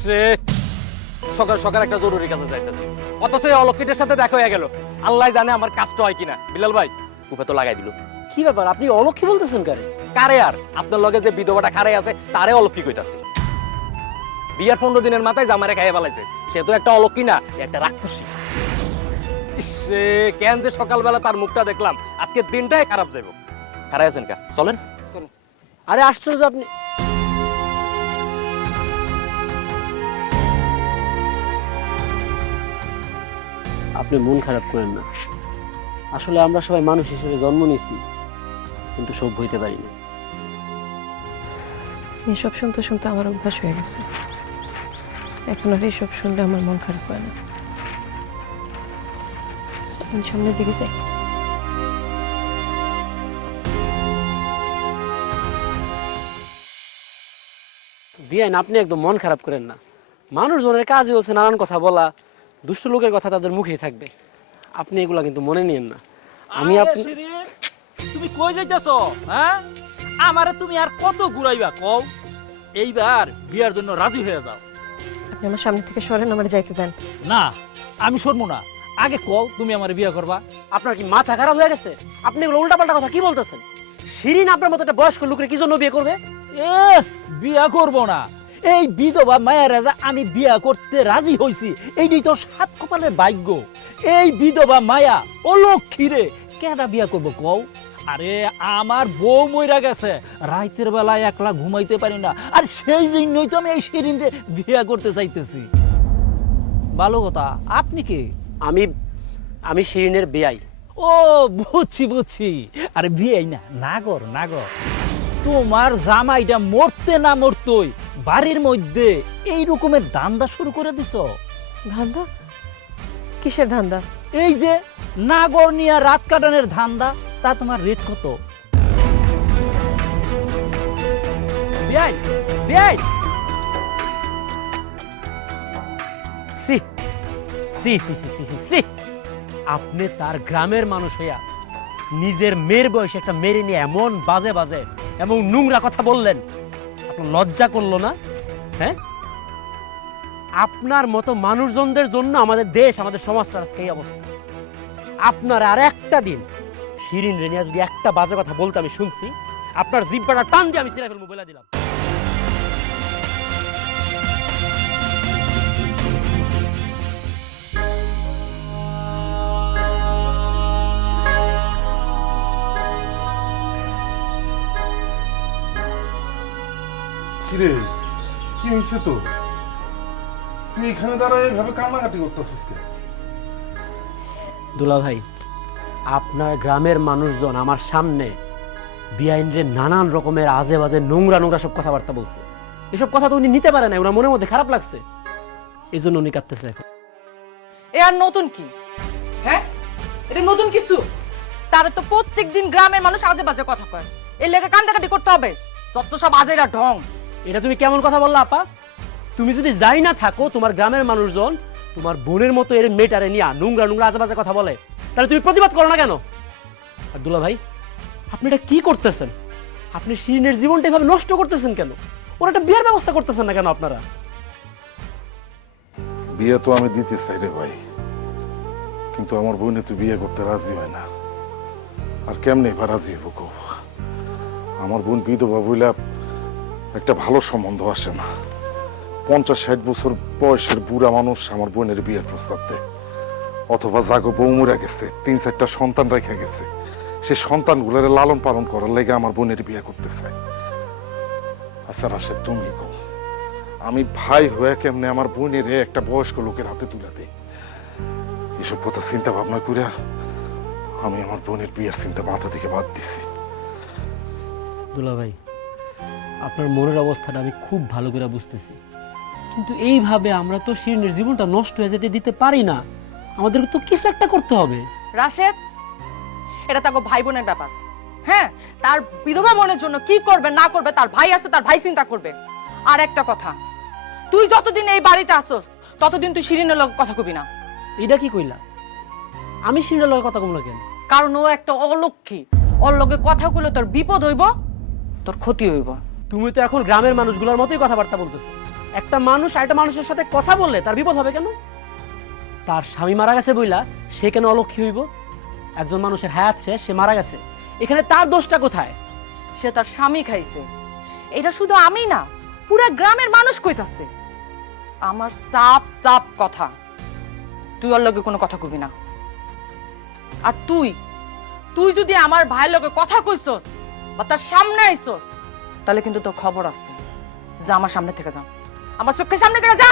ইসরে সকাল সকাল একটা জরুরি কাজে যাইতেছি। অথচ এই অলক্ষিতের সাথে দেখা হয়ে গেল। আল্লাহ জানে আমার কাজটা হয় কিনা। বিলাল ভাই উপে তো লাগাই দিল। কি ব্যাপার? আপনি অলক্ষী বলতেছেন কারে কারে আর? আপনার লগে যে বিধবাটা কারে আছে তারে অলক্ষী কইতাছে। বিয়ার পনেরো দিনের মাথায় জামারে খাইয়ে ফেলাইছে সে তো একটা অলক্ষী না একটা রাক্ষসী। ইসরে কেন যে সকালবেলা তার মুখটা দেখলাম আজকে দিনটাই খারাপ যাইব। খারাপ আছেন কা? চলেন। আরে আশ্চর্য আপনি আপনি মন খারাপ করেন না। আসলে আমরা সবাই মানুষ হিসেবে জন্ম নিয়েছি কিন্তু সভ্য হইতে পারি না এসব শুনতে শুনতে আমার অভ্যাস হয়ে গেছে। এখন আর এইসব শুনলে আমার মন খারাপ হয় না। সামনের দিকে যাই। বিয়াইন আপনি একদম মন খারাপ করেন না। মানুষজনের কাজই হচ্ছে নানান কথা বলা দুষ্ট লোকের কথা তাদের মুখেই থাকবে। আপনি এগুলা কিন্তু মনে নিয়েন না। আমি আপনি তুমি কই যাইতেছ হ্যাঁ? আমারে তুমি আর কত ঘুরাইবা কও? এইবার বিয়ার জন্য রাজি হয়ে যাও। আপনি আমার সামনে থেকে সরেন আমার যাইতে দেন। না আমি শোনবো না। আগে কও তুমি আমার বিয়ে করবা। আপনার কি মাথা খারাপ হয়ে গেছে? আপনি এগুলো উল্টাপাল্টা কথা কি বলতেছেন? শিরিন আপনার মতো একটা বয়স্ক লোকের কি জন্য বিয়ে করবে? এ বিয়ে করব না। এই বিধবা মায়ের রাজা আমি বিয়া করতে রাজি হইছি। এইটাই তো সাত কপালের ভাগ্য। এই বিধবা মায়া অলক্ষীরে কেডা বিয়া করব কও? আরে আমার বউ মইরা গেছে। রাইতের বেলায় একলা ঘুমাইতে পারি না। আর সেই জন্যই তো আমি এই শিরিনরে বিয়া করতে চাইতেছি। ভালো কথা আপনি কি? আমি আমি শিরিনের বেয়াই। ও বুঝছি বুঝছি। আরে বিয়াই না নাগর নাগর তোমার জামাইটা মরতে না মরতই বাড়ির মধ্যে এই রকমের দান্দা শুরু করে দিছ। ধান্দা? কিসের ধান্দা? এই যে নাগর নিয়া রাত কাটানোর ধান্দা তা তোমার রেট কত? বেয়াই বেয়াই সি সি সি সি সি সি সি। আপনি তার গ্রামের মানুষ হইয়া নিজের মেয়ের বয়সে একটা মেরে নিয়ে এমন বাজে বাজে এবং নোংরা কথা বললেন। লজ্জা করল না? হ্যাঁ? আপনার মতো মানুষজনদের জন্য আমাদের দেশ, আমাদের সমাজটা আজকে এই অবস্থা। আপনার আর একটা দিন। শিরিন রেনিয়া যদি একটা বাজে কথা বলতে আমি শুনছি, আপনার জিব্বাটা টান দিয়ে আমি সিরা ফেলব বলে দিলাম। কিরে? কি হয়েছে তো তুই এখানে দাঁড়ায় এভাবে কান্নাকাটি করতেছিস কে দুলা ভাই আপনার গ্রামের মানুষজন আমার সামনে বিআইনরে নানান রকমের আজে বাজে নোংরা নোংরা সব কথাবার্তা বলছে। এসব কথা তো উনি নিতে পারে না ওনার মনের মধ্যে খারাপ লাগছে। এই জন্য উনি কাঁদতেছে এখন। এ আর নতুন কি? হ্যাঁ? এটা নতুন কিছু? তার তো প্রত্যেক দিন গ্রামের মানুষ আজে বাজে কথা কয়। এর লেগে কান্দাকাটি করতে হবে। যত সব আজেরা ঢং। এটা তুমি কেমন কথা বললা, আপা? তুমি যদি যাই না থাকো, তোমার গ্রামের মানুষজন তোমার বোনের মতো এর মেয়েটারে নিয়ে নোংরা নোংরা আজে বাজে কথা বলে, তাহলে তুমি প্রতিবাদ করো না কেন? আর দুলা ভাই, আপনি এটা কি করতেছেন? আপনি শিরিনের জীবনটা এভাবে নষ্ট করতেছেন কেন? ওর একটা বিয়ের ব্যবস্থা করতেছেন না কেন আপনারা? বিয়ে তো আমি দিতে চাই রে ভাই, কিন্তু আমার বোনে তো বিয়ে করতে রাজি হয় না। আর কেমনে বা রাজি হব আমার বোন বিধবা বইলা একটা ভালো সম্বন্ধ আসে না। পঞ্চাশ ষাট বছর বয়সের বুড়া মানুষ আমার বোনের বিয়ের প্রস্তাব দেয় অথবা জাগো বউ মরে গেছে, তিন চারটা সন্তান রেখে গেছে। সে সন্তানগুলোর লালন পালন করার লেগে আমার বোনের বিয়ে করতে চায় আচ্ছা রাশেদ, তুমি কও, আমি ভাই হয়ে কেমনে আমার বোনের একটা বয়স্ক লোকের হাতে তুলে দিই? এসব কথা চিন্তা ভাবনা করে আমি আমার বোনের বিয়ের চিন্তা মাথা থেকে বাদ দিছি। দুলা ভাই আপনার মনের অবস্থাটা আমি খুব ভালো করে বুঝতেছি। কিন্তু এইভাবে আমরা তো শিরিনের জীবনটা নষ্ট হয়ে যেতে দিতে পারি না। আমাদের তো কিছু একটা করতে হবে। রাশেদ এটা তাকে ভাই বোনের ব্যাপার। হ্যাঁ তার বিধবা মনের জন্য কি করবে না করবে তার ভাই আছে তার ভাই চিন্তা করবে। আর একটা কথা তুই যতদিন এই বাড়িতে আসোস ততদিন তুই শিরিনের লোক কথা কবি না। এটা কি কইলা? আমি শিরিনের লগে কথা কম না কেন? কারণ ও একটা অলক্ষী। ওর লগে কথা কইলে তোর বিপদ হইব তোর ক্ষতি হইব। তুমি তো এখন গ্রামের মানুষগুলোর মতোই কথাবার্তা বলতেছো। একটা মানুষ আরেকটা মানুষের সাথে কথা বললে তার বিপদ হবে কেন? তার স্বামী মারা গেছে বইলা, সে কেন অলক্ষী হইব? একজন মানুষের হায়াত শেষ সে মারা গেছে। এখানে তার দোষটা কোথায়? সে তার স্বামী খাইছে। এটা শুধু আমি না, পুরা গ্রামের মানুষ কইতাছে। আমার সাপ সাপ কথা। তুই ওর লগে কোনো কথা কবি না। আর তুই তুই যদি আমার ভাইয়ের লগে কথা কইছস বা তার সামনে আইছস তাহলে কিন্তু তোর খবর আছে। যা আমার সামনে থেকে যা। আমার চোখের সামনে থেকে যা!